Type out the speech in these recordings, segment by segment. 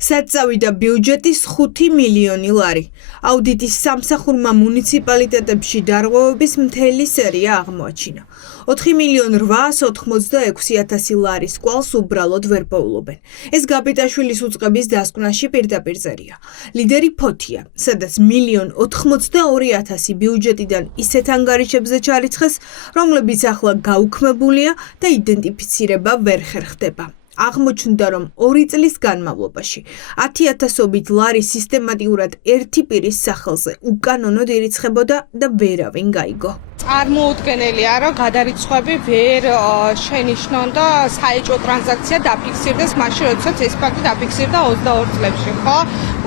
სად წავიდა ბიუჯეტის 5 მილიონი ლარი. აუდიტის სამსახურმა მუნიციპალიტეტებში დარღვევების მთელი სერია აღმოაჩინა. 4.886.000 ლარის კვალს უბრალოდ ვერ პოულობენ. ეს გაბიტაშვილის უწყების დასკვნაში პირდაპირ წერია. ლიდერი ფოთია, სადაც 1.082.000 ბიუჯეტიდან ისეთ ანგარიშებზე ჩარიცხეს, რომლებიც ახლა გაუქმებულია და იდენტიფიცირება ვერ ხერხდება. აღმოჩნდა, რომ 2 წლის განმავლობაში 10,000-ობით ლარი სისტემატიურად ერთი პირის სახელზე უკანონოდ ირიცხებოდა და ვერავინ გაიგო. წარმოუდგენელია, რომ გადარიცხვები ვერ შენიშნონ და საეჭვო ტრანზაქცია დაფიქსირდეს მაშინ, როდესაც ეს ფაქტი დაფიქსირდა 22 წლებში, ხო?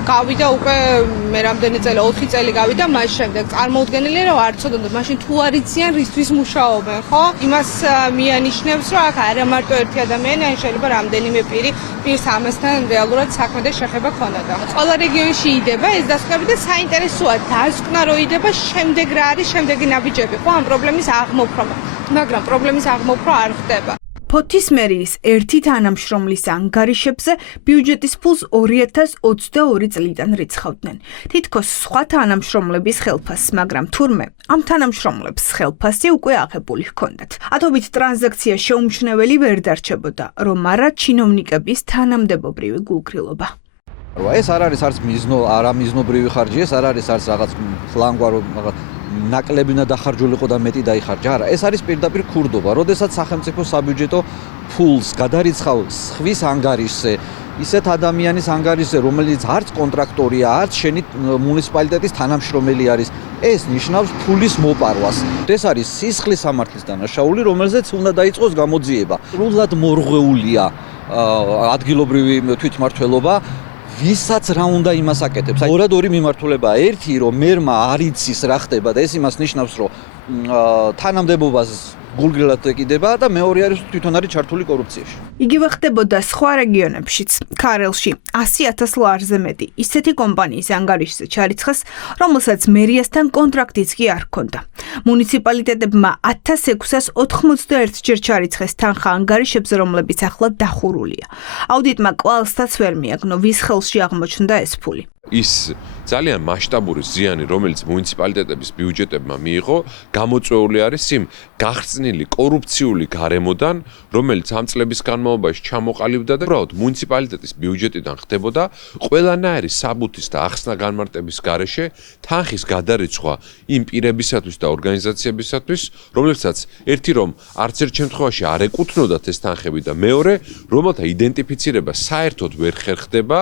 გავიდა უკვე მე რამდენი წელი 4 წელი გავიდა მას შემდეგ. წარმოუდგენელია, რომ არ ცოდოთ მაშინ თუ არ იციან რისთვის მუშაობენ, ხო? იმას მიანიშნებს, რომ აქ არა მარტო ერთი ადამიანი, ან შეიძლება რამდენიმე პირს ამასთან რეალურად საქმე და შეხება ქონოდა. ყველა რეგიონში იდება ეს დასკვნები და საინტერესოა დასკვნა რო იდება, შემდეგ რა არის შემდეგი ნაბიჯები, ხო? ამ პრობლემის აღმოფხვრა, მაგრამ პრობლემის აღმოფხვრა არ ხდება. ფოთის მერიის ერთი თანამშრომლის ანგარიშებზე ბიუჯეტის ფულს 2022 წლიდან რიცხავდნენ. თითქოს სხვა თანამშრომლების ხელფასს, მაგრამ თურმე ამ თანამშრომლებს ხელფასი უკვე აღებული ჰქონდათ. ათობით ტრანზაქცია შეუმჩნეველი ვერ დარჩებოდა, რომ არა ჩინოვნიკების თანამდებობრივი გულგრილობა. ეს არ არის არც არამიზნობრივი ხარჯი, ეს არ არის არც რაღაც ფლანგვარო რაღაც ნაკლები უნდა დახარჯულიყო და მეტი დაიხარჯა. არა, ეს არის პირდაპირ ქურდობა. როდესაც სახელმწიფო საბიუჯეტო ფულს გადარიცხავს ხვის ანგარიშზე, ისეთ ადამიანის ანგარიშზე, რომელიც არც კონტრაქტორია, არც შენი მუნიციპალიტეტის თანამშრომელი არის, ეს ნიშნავს ფულის მოპარვას. ეს არის სისხლის სამართლის დანაშაული, რომელზეც უნდა დაიწყოს გამოძიება. სრულად მორღვეულია ადგილობრივი თვითმმართველობა. ვისაც რა უნდა იმას აკეთებს. ორი მიმართულებაა. ერთი, რომ მერმა არ იცის რა ხდება და ეს იმას ნიშნავს, რომ თანამდებობას გულგრილად ეკიდება და მეორე არის თვითონ არის ჩართული კორუფციაში. იგივე ხდებოდა სხვა რეგიონებშიც. ქარელში 100,000 ლარზე მეტი ისეთი კომპანიის ანგარიშზე ჩარიცხეს, რომელსაც მერიასთან კონტრაქტიც კი არ ჰქონდა. მუნიციპალიტეტებმა 1681 ჯერ ჩარიცხეს თანხა ანგარიშებზე, რომლებიც ახლა დახურულია. აუდიტმა კვალსაც ვერ მიაგნო, ვის ხელში აღმოჩნდა ეს ფული. ის ძალიან მასშტაბური ზიანი, რომელიც მუნიციპალიტეტების ბიუჯეტებმა მიიღო, გამოწვეული არის იმ გახსნილი კორუფციული გარემოდან, რომელიც ამ წლების განმავლობაში ჩამოყალიბდა და უბრალოდ მუნიციპალიტეტის ბიუჯეტიდან ხდებოდა ყველანაირი საბუთის და ახსნა განმარტების გარეშე თანხის გადარიცხვა იმ პირებისათვის და ორგანიზაციებისათვის, რომლებსაც ერთი რომ არც ერთ შემთხვევაში არ ეკუთვნოდათ ეს თანხები და მეორე, რომელთა იდენტიფიცირება საერთოდ ვერ ხერხდება,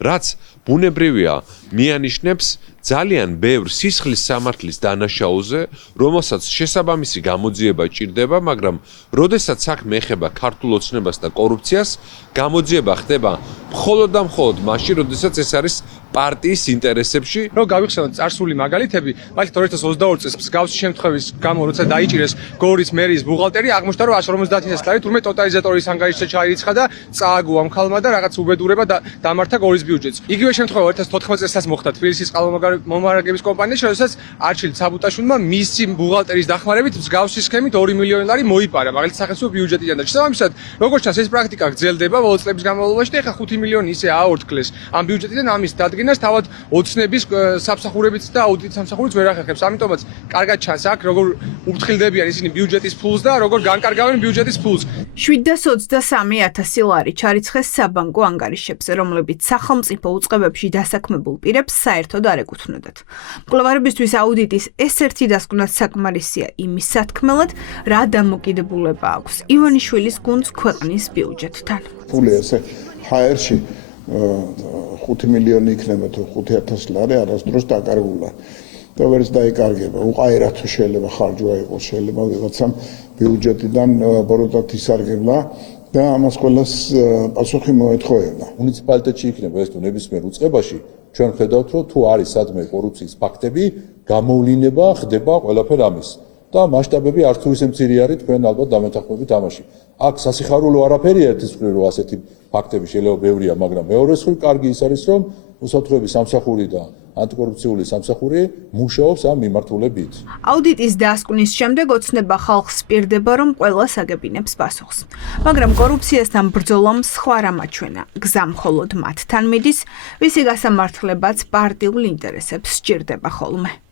რაც ბუნებრივია მიანიშნებს ძალიან ბევრ სისხლის სამართლის დანაშაულზე, რომელსაც შესაბამისი გამოძიება ჭირდება, მაგრამ როდესაც საქმე ეხება ქართულ ოცნებას და კორუფციას, გამოძიება ხდება მხოლოდ და მხოლოდ მაშინ, როდესაც ეს არის პარტიის ინტერესებში. Რომ გავიხსენოთ წარსული მაგალითები, მაგალითად 2022 წელს მსგავსი შემთხვევის გამო, როცა დაიჭირეს გორის მერიის ბუღალტერი, აღმოჩნდა, რომ 150,000 ლარი თურმე ტოტალიზატორის ანგარიშზე ჩაირიცხა და წააგო ამ ქალმა და რაღაც უბედურება დამართა გორის ბიუჯეტს. იგივე შემთხვევა 2014 წელსაც მოხდა თბილისის წყალმომარაგების კომპანიაში, როდესაც არჩილ საბუტაშვილმა მისი ბუღალტერის დახმარებით მსგავსი სქემით 2 მილიონი ლარი მოიპარა, მაგალითად სახელმწიფო ბიუჯეტიდან და შესაბამისად, როგორც ჩანს, ეს პრაქტიკა გრძელდება ბოლო წლების განმავლობაში და ეხლა 5 მილიონი ისე აორთქლეს ამ ბიუჯეტიდან ამის დადგენას თავად ოცნების სამსახურებიც და აუდიტ სამსახურიც ვერ ახერხებს. ამიტომაც კარგად ჩანს აქ როგორ უფრთხილდებიან ისინი ბიუჯეტის ფულს და როგორ განკარგავენ ბიუჯეტის ფულს. 723,000 ლარი ჩარიცხეს საბანკო ანგარიშებზე, რომლებიც სახელმწიფო უწყებებში დასაქმებულ პირებს საერთოდ არ ეკუთვნოდათ. მკვლევარებისთვის აუდიტის ეს ერთი დასკვნაც საკმარისია იმის სათქმელად, რა დამოკიდებულება აქვს ივანიშვილის გუნდს ქვეყნის ბიუჯეტთან. ფული ესე ჰაერში 5 მილიონი იქნება თუ 5,000 ლარი არასდროს დაკარგულა. და ვერც დაიკარგება. უყაერად შეიძლება ხარჯვა იყოს, შეიძლება ვიღაცამ ბიუჯეტიდან ბოროტად ისარგებლა და ამას ყველას პასუხი მოეთხოვება. მუნიციპალიტეტში იქნება ეს თუ ნებისმიერ უწყებაში, ჩვენ ხედავთ, რომ თუ არის სადმე კორუფციის ფაქტები, გამოვლინება ხდება ყველაფერ ამის. და მასშტაბები არც თუ ისე მცირე არის, თქვენ ალბათ დამეთანხმებით ამაში. აქ სასიხარულო არაფერია ერთის მხრივ, რომ ასეთი ფაქტები შეიძლება ბევრია, მაგრამ მეორე მხრივ კარგი ის არის, რომ უსაფრთხოების სამსახური და ანტიკორუფციული სამსახური მუშაობს ამ მიმართულებით. აუდიტის დასკვნის შემდეგ ოცნება ხალხს პირდება, რომ ყველას აგებინებს პასუხს. მაგრამ კორუფციასთან ბრძოლამ სხვა რამ აჩვენა. გზა მხოლოდ მათთან მიდის, ვისი გასამართლებაც პარტიულ ინტერესებს სჭირდება ხოლმე.